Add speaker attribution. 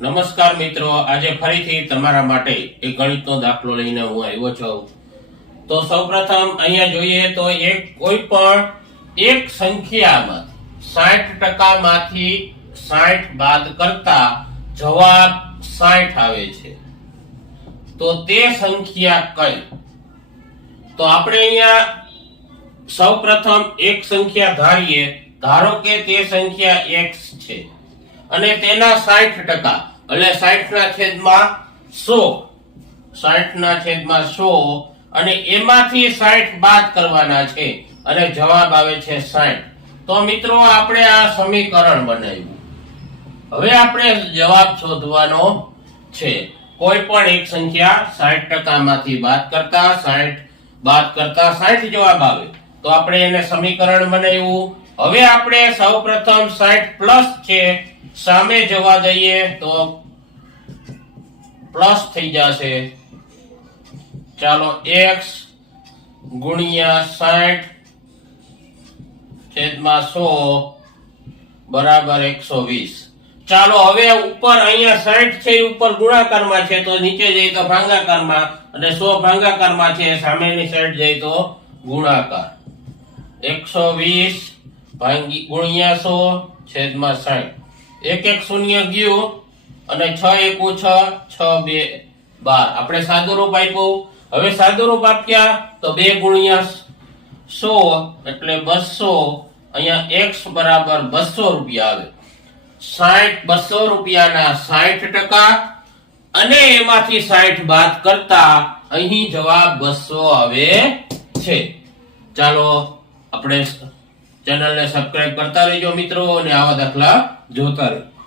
Speaker 1: નમસ્કાર મિત્રો, આજે ફરીથી તમારા માટે એક ગણિતનો દાખલો લઈને હું આવ્યો છું. તો સૌપ્રથમ અહીંયા જોઈએ તો એક કોઈ પણ એક સંખ્યામાં સાઠ ટકામાંથી સાઠ બાદ કરતા જવાબ સાઠ આવે છે. તો તે સંખ્યા કઈ? તો આપણે અહીંયા સૌપ્રથમ એક સંખ્યા ધારીએ. ધારો કે તે સંખ્યા x છે. અને તેના સાઠ ટકા. એટલે સાઠ ના છેદમાં સો. સાઠ ના છેદમાં સો. અને એમાંથી સાઠ બાદ કરવાના છે. અને જવાબ આવે છે સાઠ. તો મિત્રો, આપણે આ સમીકરણ બનાવ્યું. હવે આપણે જવાબ શોધવાનો છે. કોઈ પણ એક સંખ્યા સાઠ ટકામાંથી બાદ કરતા સાઠ, બાદ કરતા સાઠ જવાબ આવે. તો આપણે એને સમીકરણ બનાવ્યું. હવે આપણે સૌપ્રથમ સાઠ પ્લસ છે. સામે જવા દઈએ તો પ્લસ થઈ જશે. ચાલો એક્સ ગુણ્યા સાઠ છેદમાં સો બરાબર એકસો વીસ. ચાલો હવે ઉપર અહીંયા સાઠ છે ઉપર ગુણાકારમાં છે તો નીચે જઈ તો ભાંગાકારમાં અને સો ભાંગાકારમાં છે સામેની સાઈડ જઈએ તો ગુણાકાર. એકસો વીસ ભાંગી ગુણ્યા સો છેદમાં સાઠ. એક એક શૂન્ય ગયું અને છ એકુ છ છ બે બાર. આપણે સાદુરૂપ આપ્યું. હવે સાદુરૂપ આપ્યા તો બે ગુણ્યા સો એટલે બસો. અહીંયા એક્સ બરાબર બસો રૂપિયા આવે. સાઠ બસો રૂપિયાના સાઠ ટકા અને એમાંથી સાઠ બાદ કરતા અહીં જવાબ બસો આવે છે. ચાલો આપણે ચેનલને સબસ્ક્રાઇબ કરતા રહેજો મિત્રો અને આવા દાખલા જોતા રહેજો.